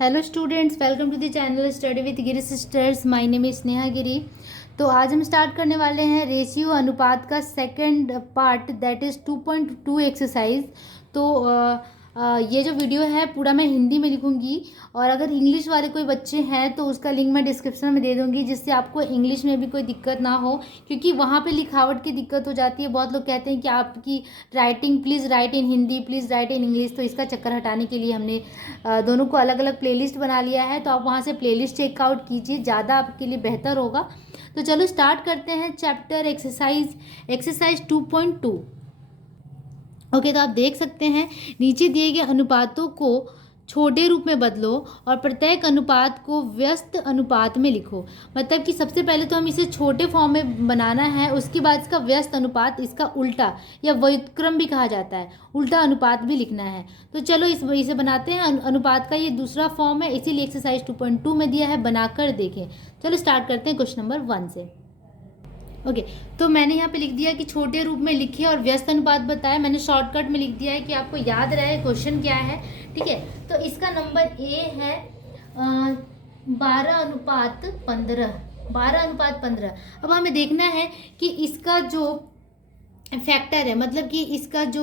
Hello students, welcome to the channel study with Giri sisters. My name is Sneha Giri. तो आज हम start करने वाले हैं रेशियो अनुपात का second part, that is 2.2 exercise. तो ये जो वीडियो है पूरा मैं हिंदी में लिखूंगी, और अगर इंग्लिश वाले कोई बच्चे हैं तो उसका लिंक मैं डिस्क्रिप्शन में दे दूंगी, जिससे आपको इंग्लिश में भी कोई दिक्कत ना हो, क्योंकि वहाँ पे लिखावट की दिक्कत हो जाती है। बहुत लोग कहते हैं कि आपकी writing please write in Hindi, please write in English. तो इसका चक्कर हटाने के लिए हमने दोनों को अलग अलग प्लेलिस्ट बना लिया है। तो आप वहाँ से प्लेलिस्ट चेकआउट कीजिए, ज़्यादा आपके लिए बेहतर होगा। तो चलो स्टार्ट करते हैं चैप्टर एक्सरसाइज 2.2। ओके, तो आप देख सकते हैं नीचे दिए गए अनुपातों को छोटे रूप में बदलो और प्रत्येक अनुपात को व्यस्त अनुपात में लिखो। मतलब कि सबसे पहले तो हम इसे छोटे फॉर्म में बनाना है, उसके बाद इसका व्यस्त अनुपात, इसका उल्टा या व्युत्क्रम भी कहा जाता है, उल्टा अनुपात भी लिखना है। तो चलो इसे बनाते हैं। अनुपात का ये दूसरा फॉर्म है, इसीलिए एक्सरसाइज 2.2 में दिया है, बनाकर देखें। चलो स्टार्ट करते हैं क्वेश्चन नंबर 1 से। ओके, तो मैंने यहाँ पे लिख दिया कि छोटे रूप में लिखे और व्यस्त अनुपात बताया। मैंने शॉर्टकट में लिख दिया है कि आपको याद रहे क्वेश्चन क्या है। ठीक है, तो इसका नंबर ए है 12:15। 12:15। अब हमें देखना है कि इसका जो फैक्टर है, मतलब कि इसका जो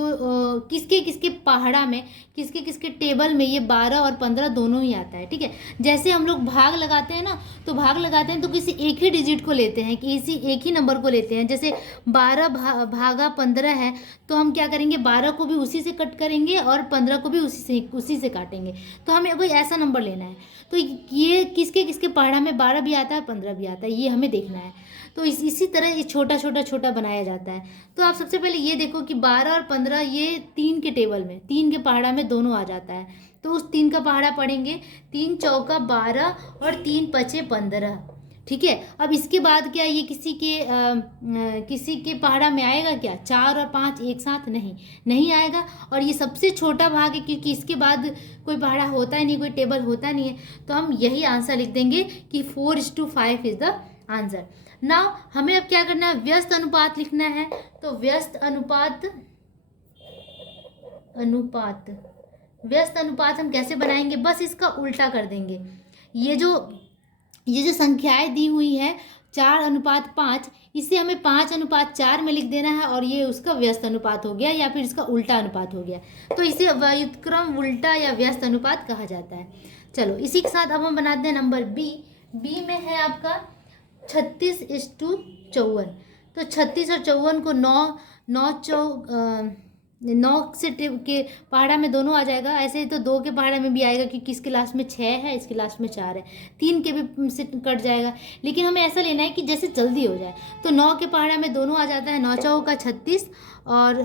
किसके किसके पहाड़ा में, किसके किसके टेबल में ये 12 और 15 दोनों ही आता है। ठीक है, जैसे हम लोग भाग लगाते हैं ना, तो भाग लगाते हैं तो किसी एक ही डिजिट को लेते हैं, किसी एक ही नंबर को लेते हैं। जैसे 12 भागा 15 है, तो हम क्या करेंगे, 12 को भी उसी से कट करेंगे और 15 को भी उसी से काटेंगे। तो हमें कोई ऐसा नंबर लेना है। तो ये किसके किसके पहाड़ा में 12 भी आता है, 15 भी आता है, ये हमें देखना है। तो इसी तरह ये छोटा छोटा छोटा बनाया जाता है। तो आप सबसे पहले ये देखो कि 12 और 15 ये 3 के टेबल में, 3 के पहाड़ा में दोनों आ जाता है। तो उस 3 का पहाड़ा पढ़ेंगे, 3 चौका 12 और 3 पचे 15। ठीक है, अब इसके बाद क्या ये किसी के पहाड़ा में आएगा क्या? 4 और 5 एक साथ नहीं आएगा। और ये सबसे छोटा भाग है, क्योंकि इसके बाद कोई पहाड़ा होता ही नहीं, कोई टेबल होता नहीं है। तो हम यही आंसर लिख देंगे कि 4:5 इज द आंसर। नाउ हमें अब क्या करना है, व्यस्त अनुपात लिखना है। तो व्यस्त अनुपात व्यस्त अनुपात हम कैसे बनाएंगे, बस इसका उल्टा कर देंगे। ये जो संख्याएं दी हुई है 4:5, इसे हमें 5:4 में लिख देना है, और ये उसका व्यस्त अनुपात हो गया, या फिर इसका उल्टा अनुपात हो गया। तो इसे व्युत्क्रम, उल्टा या व्यस्त अनुपात कहा जाता है। चलो इसी के साथ अब हम बनाते हैं नंबर बी में है आपका 36:54। तो 36 और 54 को 9 से के पहाड़ा में दोनों आ जाएगा। ऐसे ही तो 2 के पहाड़ा में भी आएगा, क्योंकि इसके लास्ट में 6 है, इसके लास्ट में 4 है। 3 के भी से कट जाएगा, लेकिन हमें ऐसा लेना है कि जैसे जल्दी हो जाए। तो 9 के पहाड़ा में दोनों आ जाता है, 9 चौका 36 और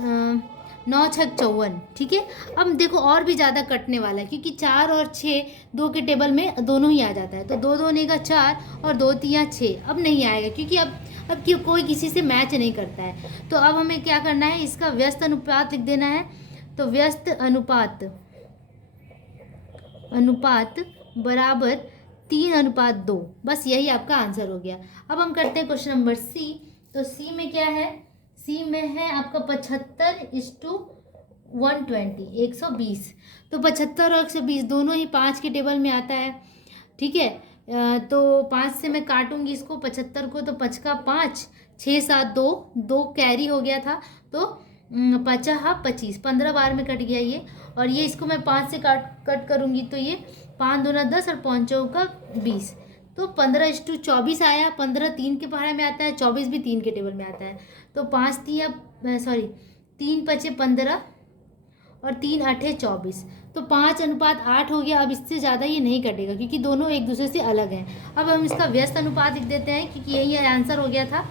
9 छक 54। ठीक है, अब देखो और भी ज़्यादा कटने वाला है, क्योंकि 4 और 6 2 के टेबल में दोनों ही आ जाता है। तो 2 2 का 4 और 2 3 6। अब नहीं आएगा, क्योंकि अब कोई किसी से मैच नहीं करता है। तो अब हमें क्या करना है, इसका व्यस्त अनुपात लिख देना है। तो व्यस्त अनुपात बराबर 3:2। बस यही आपका आंसर हो गया। अब हम करते हैं क्वेश्चन नंबर सी। तो सी में क्या है, सी में है आपका 75:120, 120। तो 75 और 120 दोनों ही 5 के टेबल में आता है। ठीक है, तो 5 से मैं काटूंगी इसको, 75 को, तो 5 का 5, 6 7 2 कैरी हो गया था। तो 25, 15 बार में कट गया ये। और ये इसको मैं 5 से कट करूंगी, तो ये 5 दूना 10 और 5 चौका 20। तो 15:24 आया। 15 3 के पहाड़े में आता है, 24 भी 3 के टेबल में आता है। तो 3 पचे 15 और 3 8 24। तो 5:8 हो गया। अब इससे ज़्यादा ये नहीं कटेगा, क्योंकि दोनों एक दूसरे से अलग हैं। अब हम इसका व्यस्त अनुपात लिख देते हैं, क्योंकि यही आंसर हो गया था।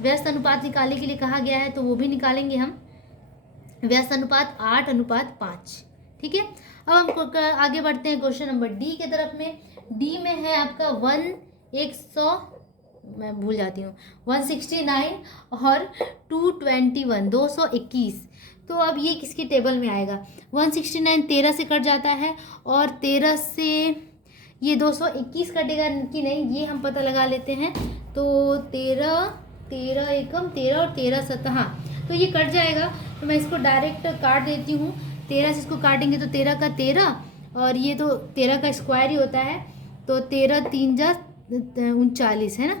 व्यस्त अनुपात निकालने के लिए कहा गया है, तो वो भी निकालेंगे हम। व्यस्त अनुपात 8:5। ठीक है, अब हम आगे बढ़ते हैं क्वेश्चन नंबर डी के तरफ में। डी में है आपका 169 और 221। तो अब ये किसके टेबल में आएगा, 169 13 से कट जाता है, और 13 से ये 221 कटेगा कि नहीं, ये हम पता लगा लेते हैं। तो 13 एकम 13 और 13 सत, हाँ, तो ये कट जाएगा। तो मैं इसको डायरेक्ट काट देती हूँ। 13 से इसको काटेंगे तो 13 का 13 और ये तो 13 का स्क्वायर ही होता है, तो 13 3 जा 39 है ना,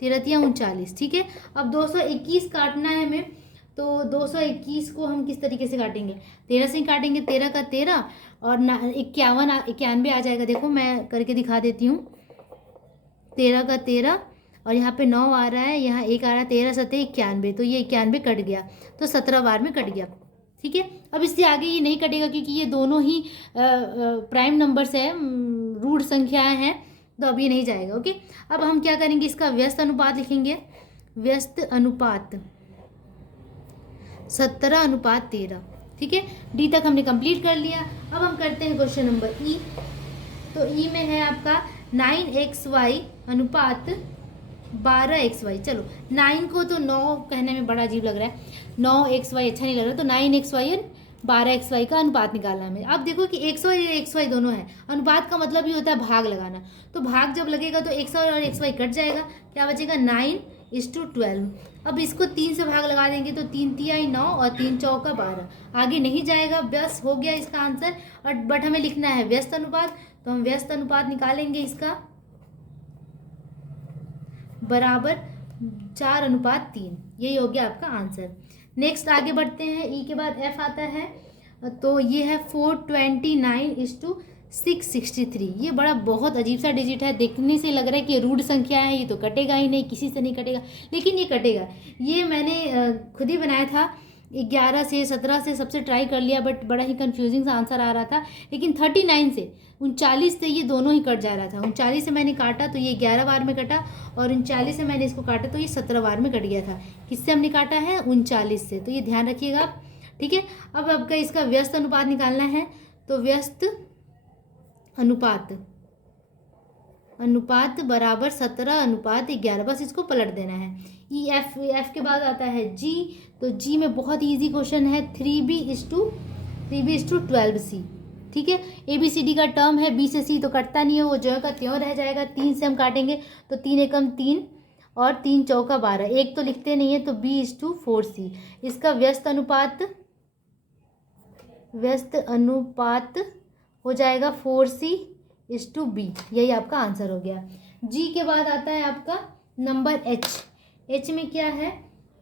13 3 39, ठीक है। अब 221 काटना है हमें, तो 221 को हम किस तरीके से काटेंगे, 13 से ही काटेंगे, 13 का 13 और 91 आ जाएगा। देखो मैं करके दिखा देती हूँ, 13 का 13 और यहाँ पे 9 आ रहा है, यहाँ 1 आ रहा है, 13 7 91, तो ये 91 कट गया, तो 17 बार में कट गया, ठीक है। अब इससे आगे ये नहीं कटेगा क्योंकि ये दोनों ही प्राइम नंबर्स है, रूट संख्याएं हैं, तो अब ये नहीं जाएगा। ओके, अब हम क्या करेंगे, इसका व्यस्त अनुपात लिखेंगे, व्यस्त अनुपात 17:13, ठीक है। डी तक हमने कंप्लीट कर लिया। अब हम करते हैं क्वेश्चन नंबर ई। तो ई में है आपका 9xy अनुपात 12xy। चलो 9 को तो 9 कहने में बड़ा अजीब लग रहा है, 9xy अच्छा नहीं लग रहा, तो 9xy और 12xy का अनुपात निकालना है हमें। अब देखो कि xy और xy दोनों है, अनुपात का मतलब ही होता है भाग लगाना, तो भाग जब लगेगा तो xy और xy कट जाएगा, क्या बचेगा 9:12। अब इसको 3 से भाग लगा देंगे तो 3 तिहाई 9 और 3 चौका 12, आगे नहीं जाएगा, बस हो गया इसका आंसर। और बट हमें लिखना है व्यस्त अनुपात, तो हम व्यस्त अनुपात निकालेंगे इसका बराबर 4:3, यही हो गया आपका आंसर। नेक्स्ट आगे बढ़ते हैं, ई के बाद एफ आता है, तो ये है 429:663। ये बड़ा बहुत अजीब सा डिजिट है, देखने से लग रहा है कि रूट संख्या है, ये तो कटेगा ही नहीं, किसी से नहीं कटेगा, लेकिन ये कटेगा। ये मैंने खुद ही बनाया था, 11 से 17 से सबसे ट्राई कर लिया, बट बड़ा ही कंफ्यूजिंग सा आंसर आ रहा था, लेकिन 39 से 39 से ये दोनों ही कट जा रहा था। 39 से मैंने काटा तो ये 11 बार में कटा, और 39 से मैंने इसको काटा तो ये 17 बार में कट गया था। किससे हमने काटा है, 39 से, तो ये ध्यान रखिएगा आप, ठीक है। अब आपका इसका व्यस्त अनुपात निकालना है, तो व्यस्त अनुपात बराबर 17:11, बस इसको पलट देना है। ई एफ के बाद आता है जी, तो जी में बहुत ईजी क्वेश्चन है, 3b:12c, ठीक है। ABCD का टर्म है, बी से सी तो कटता नहीं है, वो जो का त्यों रह जाएगा। 3 से हम काटेंगे तो 3 एकम 3 और 3 चौका 12, एक तो लिखते नहीं है, तो B:4c। इसका व्यस्त अनुपात हो जाएगा 4c:b, यही आपका आंसर हो गया। जी के बाद आता है आपका नंबर एच। एच में क्या है,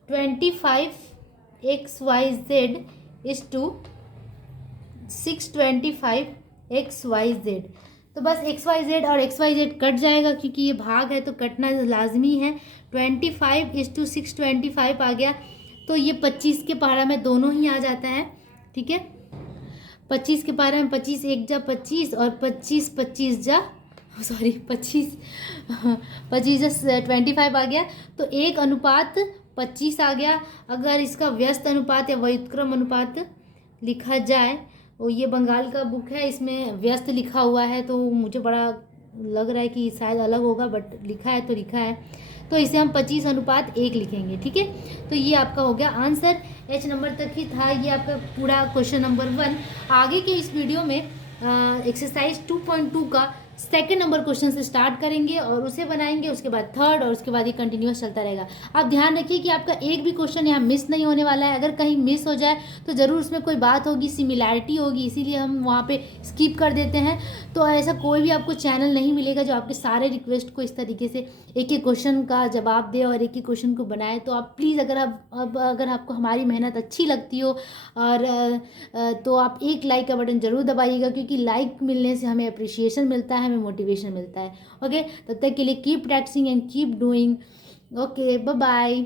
25xyz:625xyz, तो बस xyz और xyz कट जाएगा क्योंकि ये भाग है, तो कटना लाजमी है। 25:625 आ गया, तो ये 25 के पहाड़ा में दोनों ही आ जाता है, ठीक है। 25 के पारे में 25 1 जा 25 और 25 25 जा 25 जा 25 आ गया, तो 1:25 आ गया। अगर इसका व्यस्त अनुपात या व्युत्क्रम अनुपात लिखा जाए, और ये बंगाल का बुक है, इसमें व्यस्त लिखा हुआ है, तो मुझे बड़ा लग रहा है कि शायद अलग होगा, बट लिखा है तो लिखा है, तो इसे हम 25:1 लिखेंगे, ठीक है। तो ये आपका हो गया आंसर, एच नंबर तक ही था ये आपका पूरा क्वेश्चन नंबर 1। आगे के इस वीडियो में एक्सरसाइज 2.2 का सेकंड नंबर क्वेश्चन से स्टार्ट करेंगे और उसे बनाएंगे, उसके बाद थर्ड, और उसके बाद ये कंटिन्यूस चलता रहेगा। आप ध्यान रखिए कि आपका एक भी क्वेश्चन यहाँ मिस नहीं होने वाला है। अगर कहीं मिस हो जाए तो ज़रूर उसमें कोई बात होगी, सिमिलैरिटी होगी, इसीलिए हम वहाँ पे स्किप कर देते हैं। तो ऐसा कोई भी आपको चैनल नहीं मिलेगा जो आपके सारे रिक्वेस्ट को इस तरीके से एक एक क्वेश्चन का जवाब दे और एक एक क्वेश्चन को बनाए। तो आप प्लीज़, अगर आपको हमारी मेहनत अच्छी लगती हो और तो आप एक लाइक का बटन ज़रूर दबाइएगा, क्योंकि लाइक मिलने से हमें अप्रिशिएशन मिलता है, हमें मोटिवेशन मिलता है। ओके, तब तक के लिए keep practicing and keep doing. Okay, bye bye.